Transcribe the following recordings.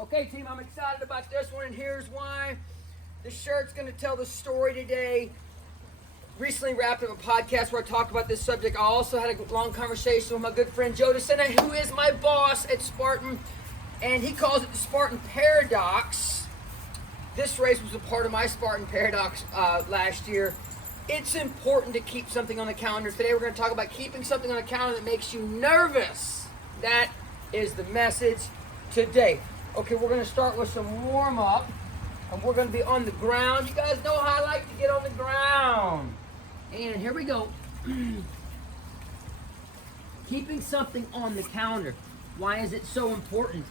Okay, team, I'm excited about this one, and here's why. This shirt's going to tell the story today. Recently wrapped up a podcast where I talked about this subject. I also had a long conversation with my good friend Joe DeSena, who is my boss at Spartan, and he calls it the Spartan Paradox. This race was a part of my Spartan Paradox last year. It's important to keep something on the calendar. Today we're going to talk about keeping something on the calendar that makes you nervous. That is the message today. Okay, we're going to start with some warm-up, and we're going to be on the ground. You guys know how I like to get on the ground. And here we go. Keeping something on the calendar. Why is it so important?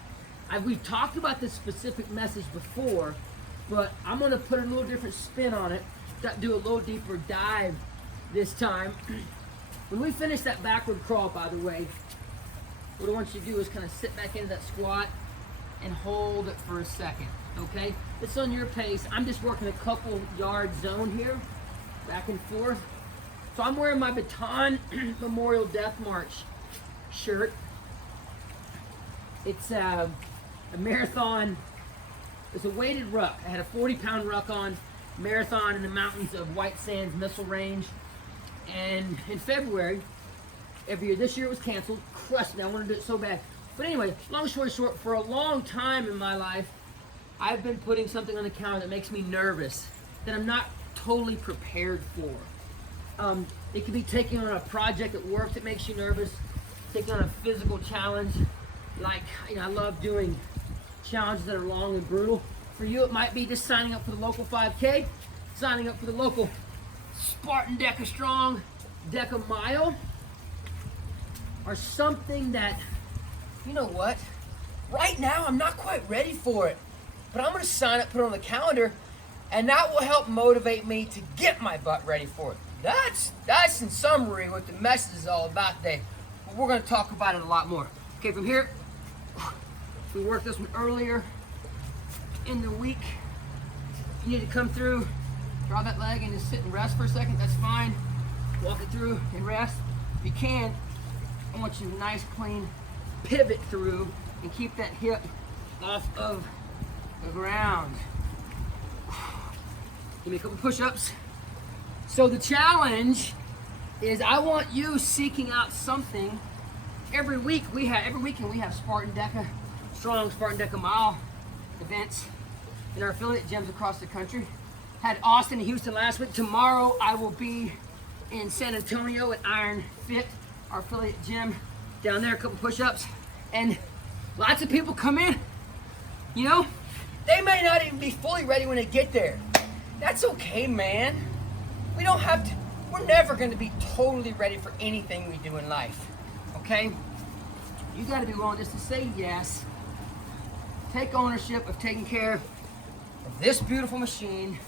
We've talked about this specific message before, but I'm going to put a little different spin on it, do a little deeper dive this time. When we finish that backward crawl, by the way, what I want you to do is kind of sit back into that squat and hold it for a second, okay? It's on your pace. I'm just working a couple yard zone here, back and forth. So I'm wearing my Baton Memorial Death March shirt. It's a marathon. It's a weighted ruck. I had a 40-pound ruck on, marathon in the mountains of White Sands Missile Range. And in February, every year, this year it was canceled. Crushed me, I wanted to do it so bad. But anyway, long story short, for a long time in my life, I've been putting something on the calendar that makes me nervous, that I'm not totally prepared for. It could be taking on a project at work that makes you nervous, taking on a physical challenge, like, I love doing challenges that are long and brutal. For you, it might be just signing up for the local 5K, signing up for the local Spartan Deca Strong Deca Mile, or something that, you know what, right now I'm not quite ready for it, but I'm going to sign up, put it on the calendar, and that will help motivate me to get my butt ready for it. That's in summary what the message is all about today. But we're going to talk about it a lot more. Okay, from here, we worked this one earlier in the week. You need to come through, draw that leg and just sit and rest for a second. That's fine. Walk it through and rest. If you can, I want you to nice, clean pivot through and keep that hip off of the ground. Give me a couple push-ups. So the challenge is I want you seeking out something. Every weekend we have Spartan Deca Strong, Spartan Deca Mile events in our affiliate gyms across the country. Had Austin and Houston last week. Tomorrow I will be in San Antonio at Iron Fit, our affiliate gym down there. A couple push-ups, and lots of people come in. They may not even be fully ready when they get there. That's okay, man. We don't have to. We're never going to be totally ready for anything we do in life. Okay? You got to be willing just to say yes. Take ownership of taking care of this beautiful machine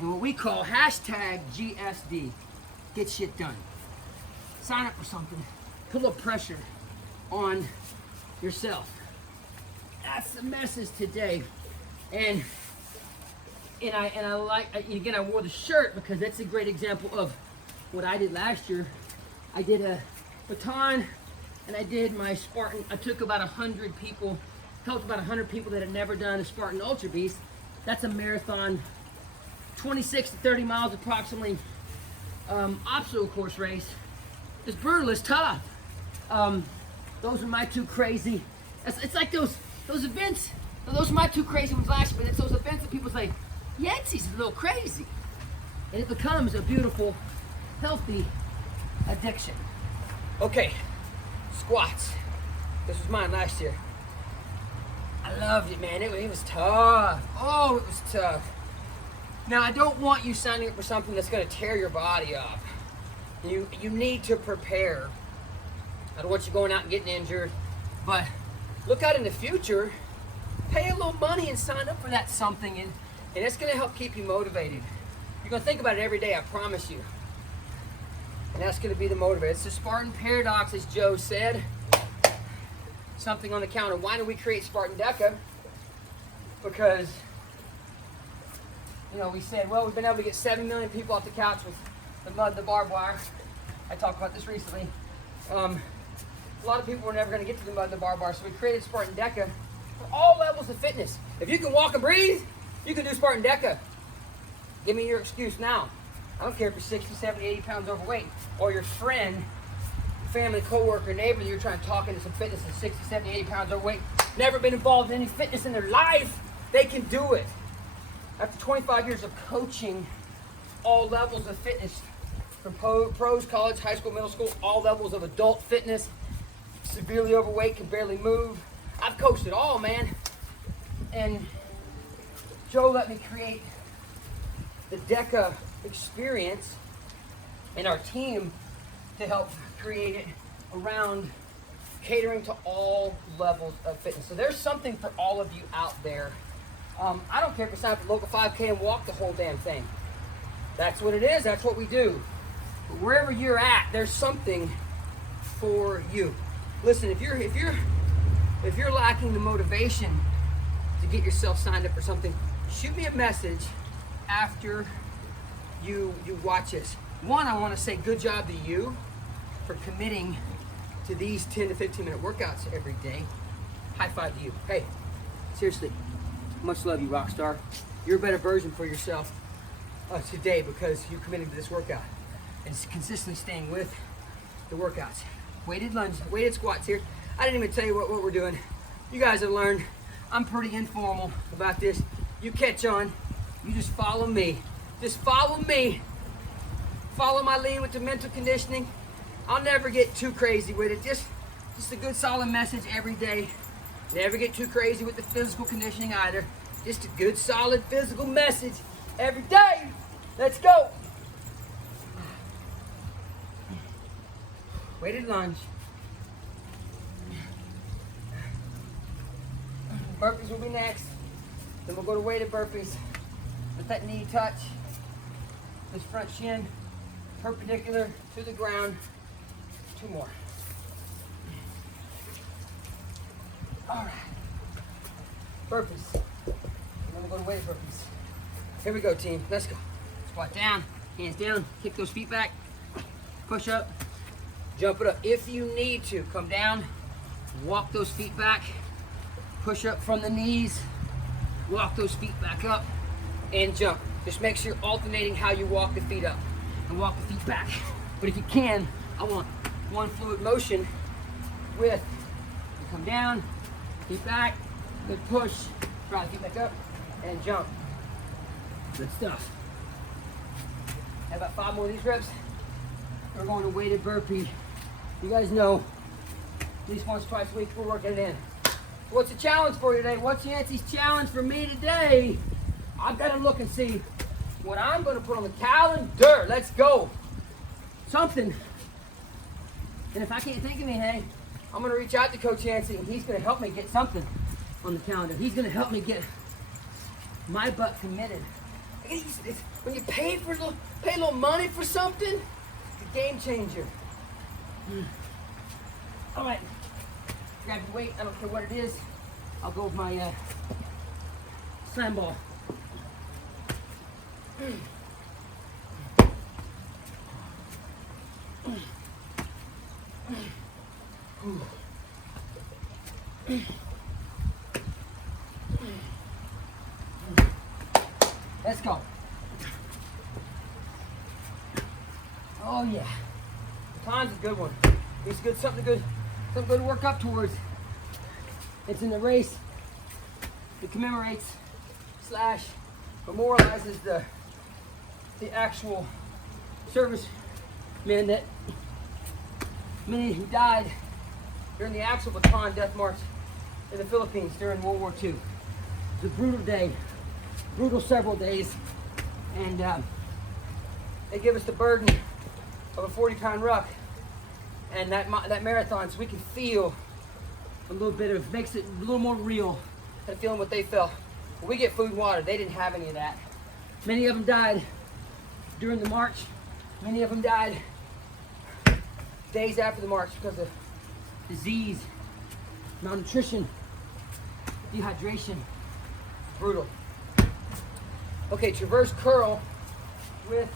and what we call hashtag GSD. Get shit done. Sign up for something. Put a little pressure on yourself. That's the message today. And I like, again, I wore the shirt because that's a great example of what I did last year. I did a baton and I did my Spartan. I took about 100 people, helped about 100 people that had never done a Spartan Ultra Beast. That's a marathon, 26 to 30 miles approximately, obstacle course race. It's brutal, it's tough. Those are my two crazy, it's like those events, those are my two crazy ones last year, but it's those events that people say, Yancy's a little crazy. And it becomes a beautiful, healthy addiction. Okay, squats. This was mine last year. I loved it, man. It was tough. Oh, it was tough. Now, I don't want you signing up for something that's going to tear your body up. You need to prepare. I don't want you going out and getting injured. But look out in the future. Pay a little money and sign up for that something. And it's going to help keep you motivated. You're going to think about it every day, I promise you. And that's going to be the motivator. It's the Spartan Paradox, as Joe said. Something on the counter. Why do we create Spartan Deca? Because, we said, well, we've been able to get 7 million people off the couch with the mud, the barbed wire. I talked about this recently. A lot of people were never going to get to the mud, the barbed wire, so we created Spartan Deca. for all levels of fitness. If you can walk and breathe, you can do Spartan Deca. Give me your excuse now. I don't care if you're 60, 70, 80 pounds overweight, or your friend, family, coworker, neighbor that you're trying to talk into some fitness is 60, 70, 80 pounds overweight, never been involved in any fitness in their life, they can do it. After 25 years of coaching all levels of fitness, from pros, college, high school, middle school, all levels of adult fitness, severely overweight, can barely move. I've coached it all, man. And Joe let me create the DECA experience and our team to help create it around catering to all levels of fitness. So there's something for all of you out there. I don't care if it's not the local 5K and walk the whole damn thing. That's what it is. That's what we do. But wherever you're at, there's something for you. Listen, if you're lacking the motivation to get yourself signed up for something, shoot me a message after you watch this. One, I want to say good job to you for committing to these 10 to 15 minute workouts every day. High five to you. Hey, seriously, much love you, rock star. You're a better version for yourself today because you're committing to this workout and consistently staying with the workouts. Weighted lunges, weighted squats here. I didn't even tell you what we're doing. You guys have learned I'm pretty informal about this. You catch on, you just follow me. Just follow me. Follow my lead with the mental conditioning. I'll never get too crazy with it. Just a good solid message every day. Never get too crazy with the physical conditioning either. Just a good solid physical message every day. Let's go. Weighted lunge. Burpees will be next. Then we'll go to weighted burpees. Let that knee touch this front shin, perpendicular to the ground. 2 more. All right. Burpees. And then we'll go to weighted burpees. Here we go, team. Let's go. Squat down, hands down, kick those feet back, push up, jump it up. If you need to, come down, walk those feet back, push up from the knees, walk those feet back up, and jump. Just make sure you're alternating how you walk the feet up and walk the feet back. But if you can, I want one fluid motion with, you come down, feet back, good push, drive the feet back up, and jump. Good stuff. Have about 5 more of these reps. We're going to weighted burpee. You guys know, at least once, twice a week, we're working it in. What's the challenge for you today? What's Yancy's challenge for me today? I've got to look and see what I'm going to put on the calendar. Let's go. Something. And if I can't think of anything, I'm going to reach out to Coach Yancy, and he's going to help me get something on the calendar. He's going to help me get my butt committed. When you pay a little money for something, it's a game changer. All right. Grab your weight. I don't care what it is. I'll go with my slam ball. Let's go. Oh yeah. Time's a good one. It's good, something good to work up towards. It's in the race. It commemorates / memorializes the actual servicemen that many who died during the Axel Baton Death March in the Philippines during World War II. It was a brutal day, brutal several days, and they give us the burden of a 40-pound ruck and that marathon, so we can feel a little bit of, makes it a little more real than feeling what they felt. When we get food and water, they didn't have any of that. Many of them died during the march. Many of them died days after the march because of disease, malnutrition, dehydration. Brutal. Okay, traverse curl with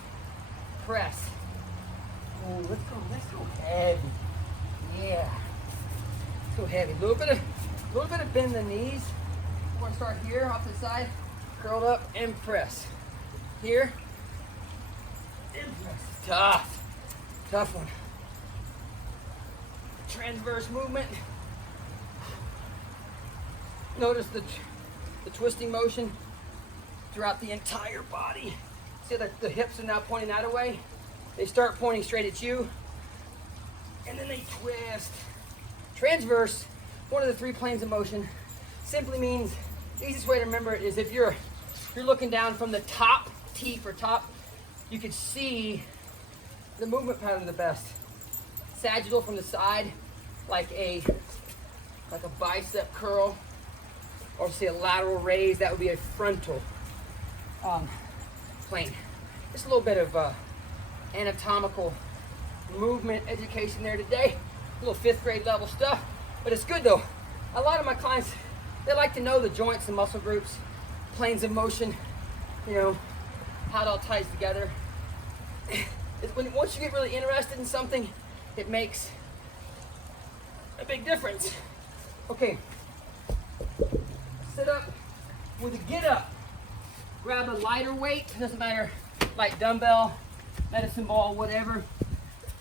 press. Oh, let's go heavy. Yeah. Let's go heavy. A little bit of bend the knees. We're gonna start here, off to the side, curled up, and press. Here, and press. Tough, tough one. Transverse movement. Notice the twisting motion throughout the entire body. See that the hips are now pointing that way? They start pointing straight at you, and then they twist. Transverse, one of the 3 planes of motion, simply means, the easiest way to remember it is if you're looking down from the top, T for top, you could see the movement pattern the best. Sagittal from the side, like a bicep curl, or say a lateral raise, that would be a frontal plane. Just a little bit of anatomical movement education there today. A little 5th grade level stuff, but it's good though. A lot of my clients, they like to know the joints and muscle groups, planes of motion, you know, how it all ties together. Once you get really interested in something, it makes a big difference. Okay, sit up with a get up. Grab a lighter weight, doesn't matter, light dumbbell, medicine ball, whatever.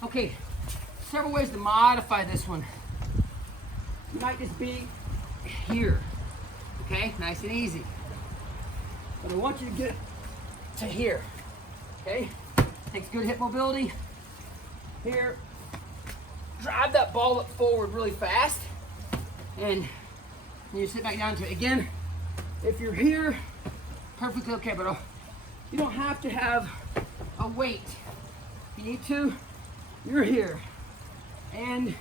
Okay, several ways to modify this one. You might just be here, okay? Nice and easy. But I want you to get to here, okay? Takes good hip mobility. Here, drive that ball up forward really fast, and you sit back down to it. Again, if you're here, perfectly okay, but you don't have to have a weight. If you need to, you're here, and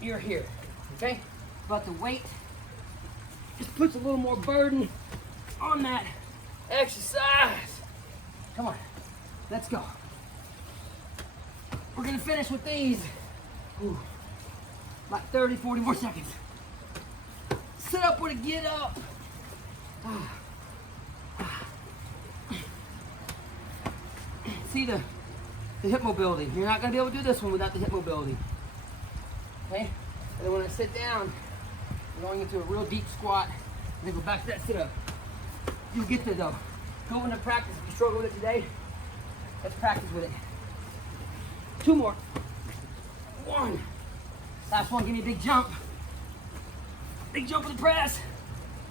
you're here, okay? But the weight just puts a little more burden on that exercise. Come on, let's go. We're gonna finish with these. Ooh, about 30, 40 more seconds. Sit up with a get up. See the hip mobility. You're not gonna be able to do this one without the hip mobility. Okay? And then when I sit down, I'm going into a real deep squat, and then go back to that sit up. You'll get there though. Go into practice. If you struggle with it today, let's practice with it. 2 more. 1. Last one, give me a big jump. Big jump with the press.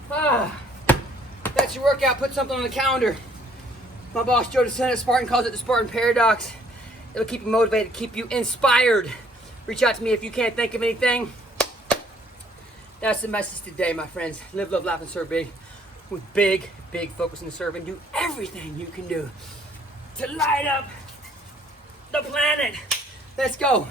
That's your workout. Put something on the calendar. My boss Joe DeSena, Spartan, calls it the Spartan Paradox. It'll keep you motivated, keep you inspired. Reach out to me if you can't think of anything. That's the message today, my friends. Live, love, laugh, and serve big. With big, big focus on the serve, and do everything you can do to light up the planet. Let's go.